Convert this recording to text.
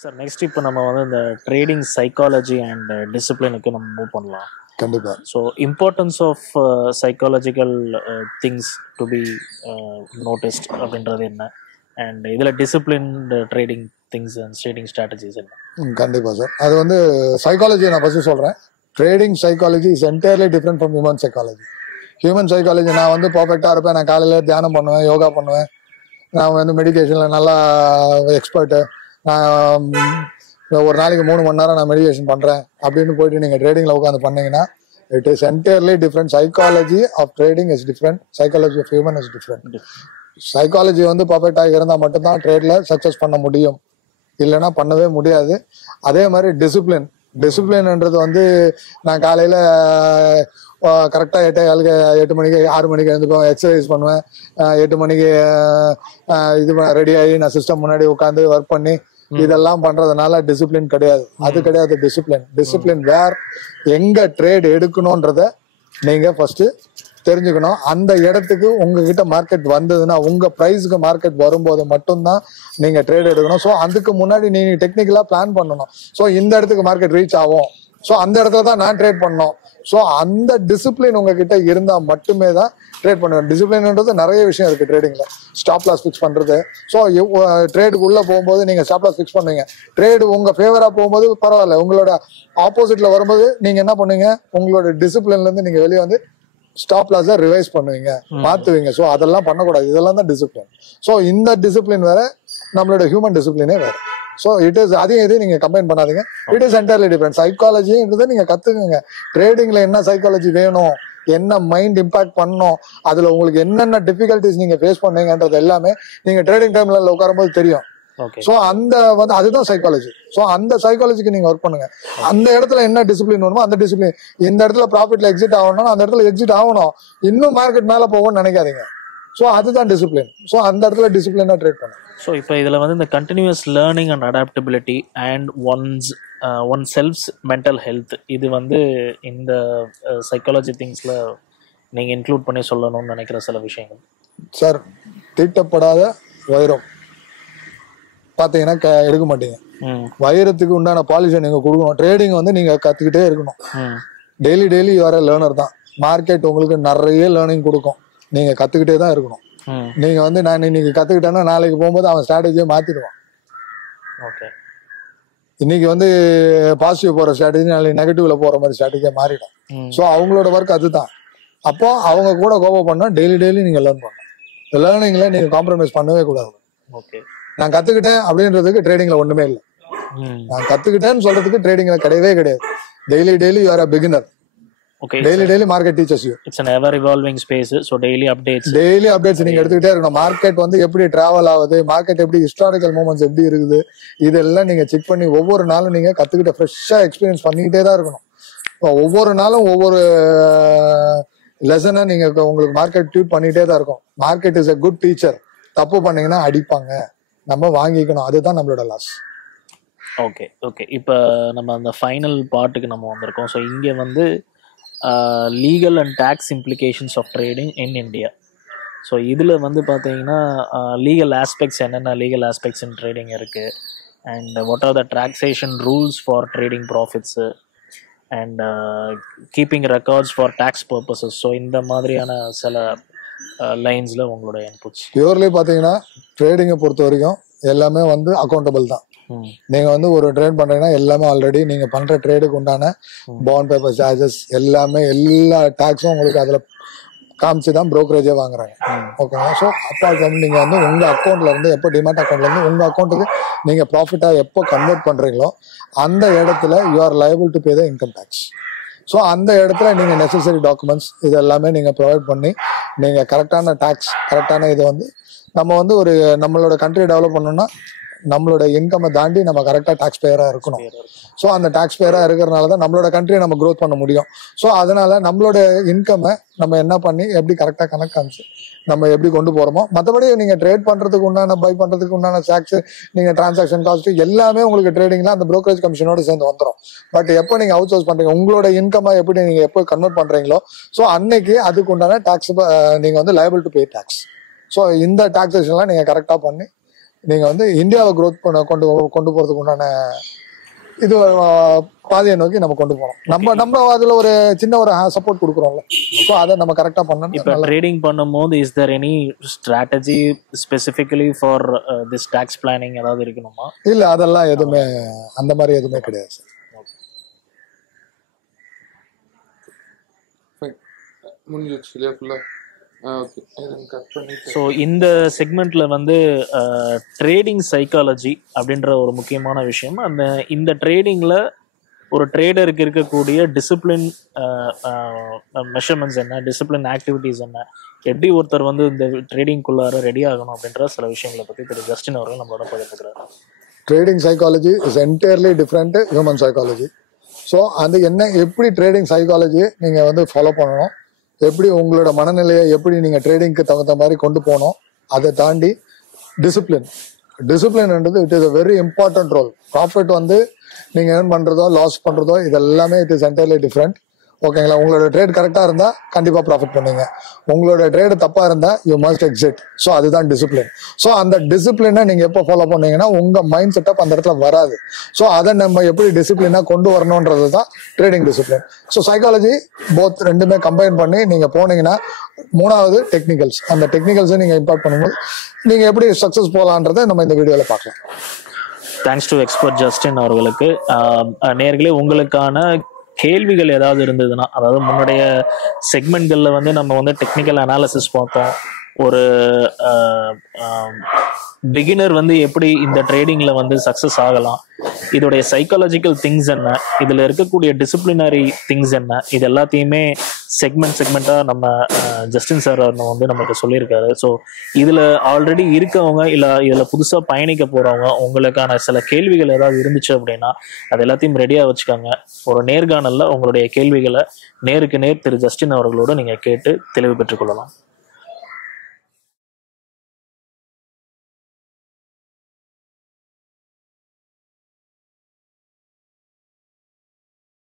Sir next இப்போ நம்ம வந்து இந்த ட்ரேடிங் சைக்காலஜி அண்ட் டிசிப்ளினுக்கு நம்ம மூவ் பண்ணலாம். கண்டிப்பா. So importance of psychological things to be noticed அப்படின்றது என்ன, அண்ட் இதில் discipline trading things and trading strategies என்ன? கண்டிப்பா சார். அது வந்து சைக்காலஜி நான் ஃபர்ஸ்ட் சொல்றேன். Trading psychology is entirely different from human psychology. Human psychology நான் வந்து பர்ஃபெக்டா இருப்பேன், நான் காலையில தியானம் பண்ணுவேன், யோகா பண்ணுவேன், நான் வந்து மெடிடேஷன்ல நல்லா எக்ஸ்பர்ட்டு, நான் ஒரு நாளைக்கு 3 மணி நேரம் நான் மெடிடேஷன் பண்றேன் அப்படின்னு போயிட்டு நீங்க ட்ரேடிங்ல உட்காந்து பண்ணீங்கன்னா it is entirely different. Psychology of trading is different, psychology of human is different. Psychology வந்து பர்ஃபெக்டாக இருந்தால் மட்டும்தான் ட்ரேட்ல சக்ஸஸ் பண்ண முடியும், இல்லைன்னா பண்ணவே முடியாது. அதே மாதிரி டிசிப்ளின்ன்றது வந்து நான் காலையில கரெக்டாக 8 மணிக்கு 6 மணிக்கு எழுந்துப்பேன், எக்ஸசைஸ் பண்ணுவேன், 8 மணிக்கு இது ரெடி ஆகி நான் சிஸ்டம் முன்னாடி உட்காந்து ஒர்க் பண்ணி இதெல்லாம் பண்றதுனால டிசிப்ளின் கிடையாது. அது கிடையாது டிசிப்ளின் வேர் எங்க ட்ரேட் எடுக்கணும்ன்றத நீங்க ஃபர்ஸ்ட் தெரிஞ்சுக்கணும். அந்த இடத்துக்கு உங்ககிட்ட மார்க்கெட் வந்ததுன்னா, உங்க பிரைஸ்க்கு மார்க்கெட் வரும்போது மட்டும்தான் நீங்க ட்ரேட் எடுக்கணும். ஸோ அதுக்கு முன்னாடி நீங்க டெக்னிக்கலா பிளான் பண்ணணும். ஸோ இந்த இடத்துக்கு மார்க்கெட் ரீச் ஆகும், ஸோ அந்த இடத்துல தான் நான் ட்ரேட் பண்ணணும். ஸோ அந்த டிசிப்ளின் உங்ககிட்ட இருந்தா மட்டுமே தான் ட்ரேட் பண்ணுவேன். டிசிப்ளின்ன்றது நிறைய விஷயம் இருக்கு ட்ரேடிங்ல. ஸ்டாப் லாஸ் ஃபிக்ஸ் பண்றது. ஸோ ட்ரேடுக்கு உள்ள போகும்போது நீங்க ஸ்டாப் லாஸ் ஃபிக்ஸ் பண்ணுவீங்க. ட்ரேடு உங்க ஃபேவரா போகும்போது பரவாயில்ல, உங்களோட ஆப்போசிட்ல வரும்போது நீங்க என்ன பண்ணுவீங்க, உங்களோட டிசிப்ளின்ல இருந்து நீங்க வெளியே வந்து ஸ்டாப் லாஸை ரிவைஸ் பண்ணுவீங்க, மாத்துவீங்க. ஸோ அதெல்லாம் பண்ணக்கூடாது. இதெல்லாம் தான் டிசிப்ளின். ஸோ இந்த டிசிப்ளின் வேற, நம்மளோட ஹியூமன் டிசிப்ளினே வேற. ஸோ இட் இஸ் அதையும் இதையும் நீங்க கம்பைன் பண்ணாதீங்க. It is entirely different. சைக்காலஜின்றதை நீங்க கத்துக்குங்க. ட்ரேடிங்ல என்ன சைக்காலஜி வேணும், என்ன மைண்ட் இம்பாக்ட் பண்ணணும், அதுல உங்களுக்கு என்னென்ன டிஃபிகல்டிஸ் நீங்க ஃபேஸ் பண்ணீங்கன்றது எல்லாமே நீங்க ட்ரேடிங் டைம்ல உட்காரும்போது தெரியும். ஸோ அந்த வந்து அதுதான் சைக்காலஜி. ஸோ அந்த சைக்காலஜிக்கு நீங்க ஒர்க் பண்ணுங்க. அந்த இடத்துல என்ன டிசிப்ளின் வேணுமோ அந்த டிசிப்ளின். இந்த இடத்துல ப்ராஃபிட்ல எக்ஸிட் ஆகணும், அந்த இடத்துல எக்ஸிட் ஆகணும். இன்னும் மார்க்கெட் மேல போகும்னு நினைக்காதீங்க. ஸோ அதுதான் டிசிப்ளின். ஸோ அந்த இடத்துல டிசிப்ளினா ட்ரேட் பண்ணுங்க. ஸோ இப்போ இதில் வந்து இந்த continuous learning and adaptability and one self's mental health, இது வந்து இந்த சைக்காலஜி திங்ஸில் நீங்கள் இன்க்ளூட் பண்ணி சொல்லணும்னு நினைக்கிற சில விஷயங்கள். சார், தீட்டப்படாத வைரம் பார்த்தீங்கன்னா எடுக்க மாட்டீங்க. வைரத்துக்கு உண்டான பாலிஷை நீங்க கொடுக்கணும். ட்ரேடிங் வந்து நீங்க கத்துக்கிட்டே இருக்கணும். டெய்லி வர லேர்னர் தான். மார்க்கெட் உங்களுக்கு நிறைய லேர்னிங் கொடுக்கும், நீங்க கத்துக்கிட்டே தான் இருக்கணும். நீங்க வந்து நான் இன்னைக்கு கத்துக்கிட்டேன்னா நாளைக்கு போகும்போது அவன் ஸ்ட்ராட்டஜியை மாத்திடுவான். இன்னைக்கு வந்து பாசிட்டிவ் போற ஸ்ட்ராட்டஜி நாளைக்கு நெகட்டிவ்ல போற மாதிரி ஸ்ட்ராட்டஜியா மாறிடும். ஸோ அவங்களோட ஒர்க் அதுதான். அப்போ அவங்க கூட கோபம் பண்ணா டெய்லி நீங்க லேர்ன் பண்ணணும். லேர்னிங்ல நீங்க காம்ப்ரமைஸ் பண்ணவே கூடாது. நான் கத்துக்கிட்டேன் அப்படின்றதுக்கு ட்ரேடிங்ல ஒண்ணுமே இல்லை. நான் கத்துக்கிட்டேன்னு சொல்றதுக்கு ட்ரேடிங்ல கிடையவே கிடையாது. Daily you are a beginner. Okay, daily market teaches you. It's an ever evolving space, so daily updates நீங்க எடுத்துக்கிட்டே இருக்கணும். மார்க்கெட் வந்து எப்படி டிராவல் ஆகுது, மார்க்கெட் எப்படி ஹிஸ்டாரிக்கல் மூமெண்ட்ஸ் எப்படி இருக்குது, இதெல்லாம் நீங்க செக் பண்ணி ஒவ்வொரு நாளும் நீங்க கத்துக்கிட்ட ஃப்ரெஷ்ஷா எக்ஸ்பீரியன்ஸ் பண்ணிக்கிட்டே தான் இருக்கணும். ஒவ்வொரு நாளும் ஒவ்வொரு லெசனை நீங்க உங்களுக்கு மார்க்கெட் டியூட் பண்ணிட்டே தான் இருக்கும். Market is a good teacher. தப்பு பண்ணீங்கன்னா அடிப்பாங்க, நம்ம வாங்கிக்கணும். அதுதான் நம்மளோட லாஸ். ஓகே இப்போ நம்ம அந்த ஃபைனல் பார்ட்டுக்கு நம்ம வந்திருக்கோம். ஸோ இங்கே வந்து legal and tax implications of trading in India. So இதில் வந்து பார்த்தீங்கன்னா லீகல் ஆஸ்பெக்ட்ஸ், என்னென்ன லீகல் ஆஸ்பெக்ட்ஸ் இன் ட்ரேடிங் இருக்குது, and what are the taxation rules for trading profits, and keeping records for tax purposes. So இந்த மாதிரியான சில லைன்ஸில் உங்களோட inputs. Purely பார்த்தீங்கன்னா ட்ரேடிங்கை பொறுத்த வரைக்கும் எல்லாமே வந்து அக்கௌண்டபிள் தான். நீங்க வந்து ஒரு ட்ரேட் பண்றீங்கன்னா எல்லாமே ஆல்ரெடி நீங்க பண்ற ட்ரேடுக்கு உண்டான பாண்ட் பேப்பர் சார்ஜஸ் எல்லாமே எல்லா டாக்ஸும் உங்களுக்கு அதுல காமிச்சு தான் புரோக்கரேஜே வாங்குறாங்க. ஓகேங்களா? ஸோ அப்பார்ட் ஃப்ரம் நீங்க வந்து உங்க அக்கௌண்ட்ல இருந்து எப்போ டிமாட் அக்கௌண்ட்ல இருந்து உங்க அக்கௌண்ட்டுக்கு நீங்க ப்ராஃபிட்டா எப்போ கன்வெர்ட் பண்றீங்களோ அந்த இடத்துல you are liable to pay the income tax. So அந்த இடத்துல நீங்க நெசசரி டாக்குமெண்ட்ஸ் இது எல்லாமே நீங்க ப்ரொவைட் பண்ணி நீங்க கரெக்டான டாக்ஸ், கரெக்டான இதை வந்து நம்ம வந்து ஒரு நம்மளோட கண்ட்ரி டெவலப் பண்ணோம்னா நம்மளோட இன்கம்மை தாண்டி நம்ம கரெக்டா டாக்ஸ் பேயரா இருக்கணும். ஸோ அந்த டாக்ஸ் பேயரா இருக்கிறதுனால தான் நம்மளோட கண்ட்ரியை நம்ம க்ரோத் பண்ண முடியும். ஸோ அதனால நம்மளோட இன்கம்மை நம்ம என்ன பண்ணி எப்படி கரெக்டா கணக்கு காமிச்சு நம்ம எப்படி கொண்டு போறோமோ, மற்றபடி நீங்க ட்ரேட் பண்றதுக்கு உண்டான பை பண்றதுக்கு உண்டான டாக்ஸ், நீங்க டிரான்சாக்ஷன் காஸ்ட் எல்லாமே உங்களுக்கு ட்ரேடிங்ல அந்த ப்ரோக்கரேஜ் கமிஷனோட சேர்ந்து வந்துடும். பட் எப்போ நீங்க அவுட் சோர்ஸ் பண்றீங்க, உங்களோட இன்கம்மை எப்படி நீங்க எப்போ கன்வெர்ட் பண்றீங்களோ ஸோ அன்னைக்கு அதுக்கு உண்டான டாக்ஸ் நீங்க வந்து liable to pay tax. So இந்த டாக்ஸேஷன்லாம் நீங்க கரெக்டா பண்ணி நீங்க வந்து இந்தியாவை growth பண்ண கொண்டு போறதுக்கு உண்டான இது பாதையை நோக்கி நம்ம கொண்டு போறோம். நம்ம அதுல ஒரு சின்ன ஒரு சப்போர்ட் கொடுக்குறோம்ல. ஸோ அதை நம்ம கரெக்டா பண்ணணும். இப்போ ட்ரேடிங் பண்ணும்போது is there any strategy specifically for this tax planning ஏதாவது இருக்கணுமா? இல்ல, அதெல்லாம் எதுவுமே அந்த மாதிரி எதுவுமே கிடையாது சார். ஸோ இந்த செக்மெண்ட்ல வந்து ட்ரேடிங் சைக்காலஜி அப்படின்ற ஒரு முக்கியமான விஷயம். இந்த ட்ரேடிங்ல ஒரு ட்ரேடருக்கு இருக்கக்கூடிய டிசிப்ளின் மெஷர்மெண்ட்ஸ் என்ன, டிசிப்ளின் ஆக்டிவிட்டீஸ் என்ன, எப்படி ஒருத்தர் வந்து இந்த ட்ரேடிங்குள்ளார ரெடி ஆகணும் அப்படின்ற சில விஷயங்களை பற்றி திரு ஜஸ்டின் அவர்கள் நம்மளோட பகிர்ந்துக்கிறார். Trading psychology is entirely different human psychology. So அது எப்படி ட்ரேடிங் சைக்காலஜி நீங்கள் வந்து ஃபாலோ பண்ணணும், எப்படி உங்களோட மனநிலையை எப்படி நீங்கள் ட்ரேடிங்க்கு தகுந்த மாதிரி கொண்டு போகணும், அதை தாண்டி டிசிப்ளின்ன்றது it is a very important role. Profit வந்து நீங்கள் ஏர்ன் பண்ணுறதோ லாஸ் பண்ணுறதோ இது எல்லாமே இட் இஸ் என்டையர்லி டிஃப்ரெண்ட். ஓகேங்களா? உங்களோட ட்ரேட் கரெக்டாக இருந்தால் கண்டிப்பாக ப்ராஃபிட் பண்ணுவீங்க. உங்களோட ட்ரேடு தப்பாக இருந்தால் யூ மஸ்ட் எக்ஸிட். ஸோ அதுதான் டிசிப்ளின். ஸோ அந்த டிசிப்ளினை நீங்கள் எப்போ ஃபாலோ பண்ணீங்கன்னா உங்கள் மைண்ட் செட்டப் அந்த இடத்துல வராது. ஸோ அதை நம்ம எப்படி டிசிப்ளினாக கொண்டு வரணுன்றது தான் trading discipline. So psychology both ரெண்டுமே கம்பைன் பண்ணி நீங்கள் போனீங்கன்னா, மூணாவது டெக்னிக்கல்ஸ். அந்த டெக்னிக்கல்ஸை நீங்கள் இம்பாக்ட் பண்ணும்போது நீங்கள் எப்படி சக்ஸஸ் போகலான்றதை நம்ம இந்த வீடியோவில் பார்க்கலாம். தேங்க்ஸ் டு எக்ஸ்பர்ட் ஜஸ்டின் அவர்களுக்கு. நேர்களே, உங்களுக்கான கேள்விகள் ஏதாவது இருந்ததுன்னா, அதாவது முன்னுடைய செக்மெண்ட்களில் வந்து நம்ம வந்து டெக்னிக்கல் அனாலிசிஸ் பார்த்தோம். ஒரு பிகினர் வந்து எப்படி இந்த ட்ரேடிங்ல வந்து சக்சஸ் ஆகலாம், இதோடைய சைக்காலஜிக்கல் திங்ஸ் என்ன, இதுல இருக்கக்கூடிய டிசிப்ளினரி திங்ஸ் என்ன, இது எல்லாத்தையுமே செக்மெண்டா நம்ம ஜஸ்டின் சார் வந்து நமக்கு சொல்லியிருக்காரு. ஸோ இதுல ஆல்ரெடி இருக்கவங்க இல்ல இதுல புதுசா பயணிக்க போறவங்க உங்களுக்கான சில கேள்விகள் ஏதாவது இருந்துச்சு அப்படின்னா அது எல்லாத்தையும் ரெடியா வச்சுக்கோங்க. ஒரு நேர்காணல்ல உங்களுடைய கேள்விகளை நேருக்கு நேர் திரு ஜஸ்டின் அவர்களோடு நீங்க கேட்டு தெளிவு பெற்றுக் கொள்ளலாம்.